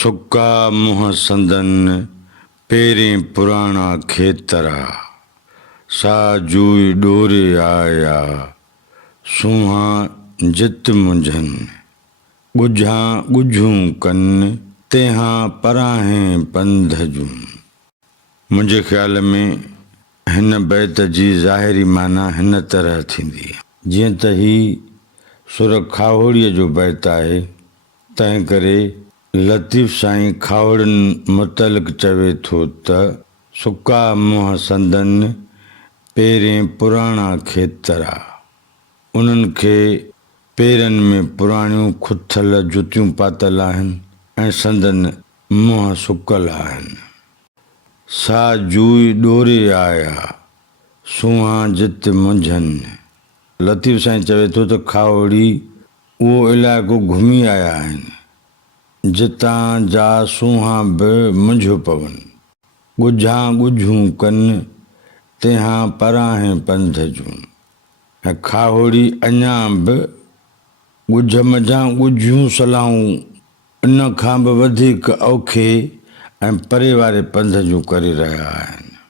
सुका मुँह संदन पेरें पुराना खेतरा सा जूई डोरे आया सुहा जित मुंझन गुझा गुझूं कन तेहा पराहें पंध जूं। मुझे ख्याल में हिन बैत जी ज़ाहिरी माना हिन तरह थींदी जीअं त ही सुर खावड़ीअ जो बैत आहे, तंहिं करे लतीफ़ साईं खावड़नि मुतलिक़ चवे थो त सुका मुंहं संदन पेरें पुराणा खेतरा, उन्हनि खे पेरनि में पुराणियूं खुथल जुतियूं पातल आहिनि ऐं संदन मुंहं सुकल आहिनि। सा जूई डोरे आया सुहा जित मुंझनि, लतीफ़ साईं चवे थो त खावड़ी उहो इलाइक़ो घुमी आया आहिनि जितां जा सूंहां बि मुंझ पवनि, गुझा गुझूं कनि तेहा पराहें पंध जूं। ऐं खावड़ी अञा बि गुझ मंझां गुझियूं सलाहूं इन खां बि वधीक औखे ऐं परे वारे पंध जूं करे रहिया आहिनि।